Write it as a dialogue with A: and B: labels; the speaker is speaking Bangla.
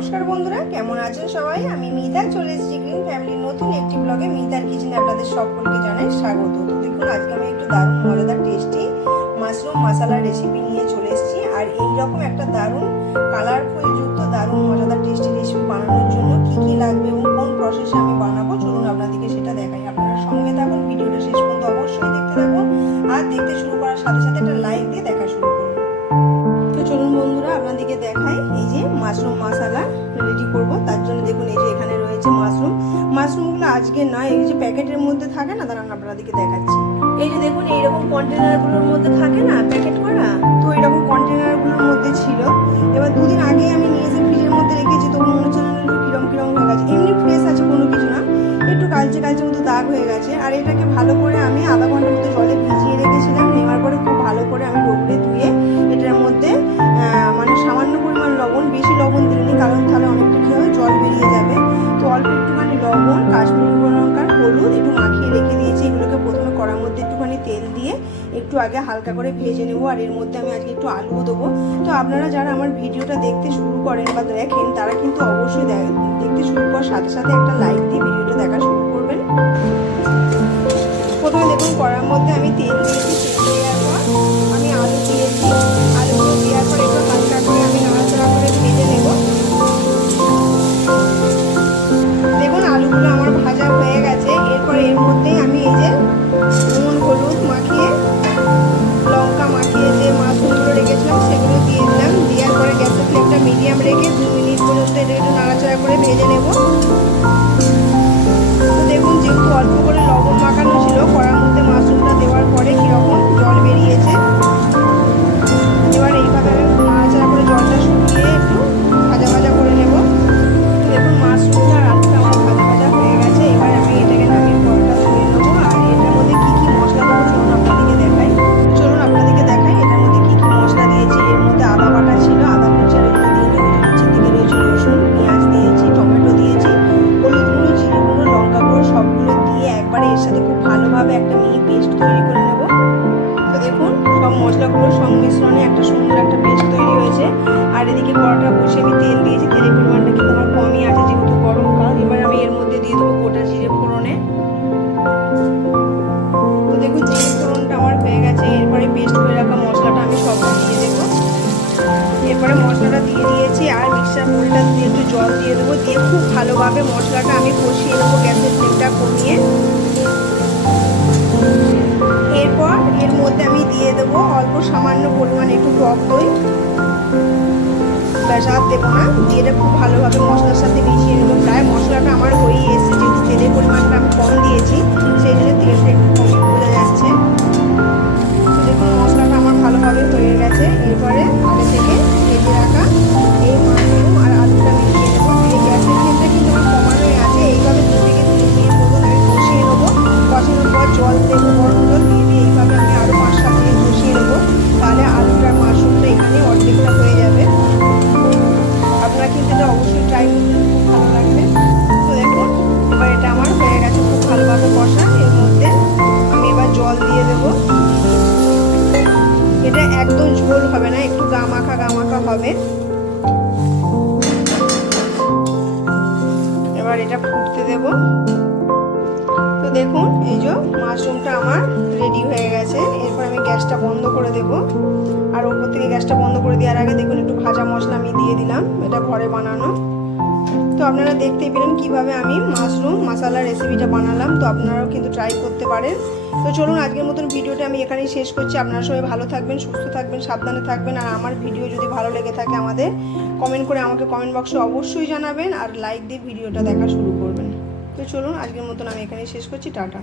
A: নমস্কার বন্ধুরা, কেমন আছেন সবাই? আমি মিতা, চলে এসেছি গ্রিন ফ্যামিলির নতুন একটি ব্লগে মিতার কিচেনে আপনাদের সকলকে জানাই স্বাগত। তো দেখুন, আজকে আমি একটু দারুণ মজাদার টেস্টি মাশরুম মশলা রেসিপি নিয়ে চলে এসেছি। আর এইরকম একটা দারুণ কালারফুল যুক্ত দারুণ মজাদার টেস্টি রেসিপি বানানোর মাশরুমগুলো আজকে নয়, এই যে প্যাকেটের মধ্যে থাকে না, দাঁড়ান আপনাদেরকে দেখাচ্ছি। এই যে দেখুন, এইরকম কন্টেনারগুলোর মধ্যে থাকে না, প্যাকেট করা? তো এইরকম কন্টেনারগুলোর মধ্যে ছিল। এবার দুদিন আগে আমি নিয়ে এসে ফ্রিজের মধ্যে রেখেছি, তখন মনে হচ্ছে একটু কিরম কিরম হয়ে গেছে। এমনি ফ্রেশ আছে কোনো কিছু না, একটু কালচে কালচে মতো দাগ হয়ে গেছে। আর এটাকে ভালো করে আমি আধা ঘণ্টার মতো জলে ভিজিয়ে রেখেছিলাম, নেওয়ার পরে খুব ভালো করে আমি রোগড়ে প্রথমে কড়ার মধ্যে একটুখানি তেল দিয়ে একটু আগে হালকা করে ভেজে নেব, আর এর মধ্যে আমি আজকে একটু আলুও দেবো। তো আপনারা যারা আমার ভিডিওটা দেখতে শুরু করেন বা দেখেন, তারা কিন্তু অবশ্যই দেখতে শুরু করার সাথে সাথে একটা লাইক দিয়ে ভিডিওটা দেখা শুরু করবেন। প্রথমে দেখুন, কড়ার মধ্যে আমি তেল দিয়েছি, তেল দেওয়ার পর আমি আলু দিয়েছি। আলুগুলো করে মশলাগুলোর সংমিশ্রণে একটা সুন্দর একটা পেস্ট তৈরি হয়েছে। আর এদিকে পরোটা বসে আমি তেল দিয়েছি, তেলের পরিমাণটা কিন্তু আমার কমই আছে যেহেতু গরমকাল এবার আমি এর মধ্যে দিয়ে দেবো গোটা জিরে ফোড়নে। তো দেখুন, জিরে ফোড়নটা আমার হয়ে গেছে। এরপরে পেস্ট করে রাখা মশলাটা আমি সব দিয়ে দেবো। এরপরে মশলাটা দিয়ে দিয়েছি, আর মিক্সার বোলটা দিয়ে একটু জল দিয়ে দেবো। দিয়ে খুব ভালোভাবে মশলাটা আমি কষিয়ে নেব গ্যাসের ফ্লেমটা কমিয়ে। একটু টক দই ব্যাস দেবো না দিয়ে খুব ভালোভাবে মশলার হবে। এবার এটা ফুটতে দেব। তো দেখুন, এই যে মাশরুমটা আমার রেডি হয়ে গেছে। এরপর আমি গ্যাসটা বন্ধ করে দেব। আর ওপর থেকে গ্যাসটা বন্ধ করে দেওয়ার আগে দেখুন, একটু ভাজা মশলা আমি দিয়ে দিলাম। এটা ঘরে বানানো। তো আপনারা দেখতেই পেলেন কীভাবে আমি মাশরুম মশলা রেসিপিটা বানালাম, তো আপনারাও কিন্তু ট্রাই করতে পারেন। তো চলুন আজকের মতন ভিডিওটা আমি এখানেই শেষ করছি। আপনারা সবাই ভালো থাকবেন, সুস্থ থাকবেন, সাবধানে থাকবেন, আর আমার ভিডিও যদি ভালো লেগে থাকে আমাদের কমেন্ট করে আমাকে কমেন্ট বক্সে অবশ্যই জানাবেন, আর লাইক দিয়ে ভিডিওটা দেখা শুরু করবেন। তো চলুন আজকের মতন আমি এখানেই শেষ করছি। টাটা।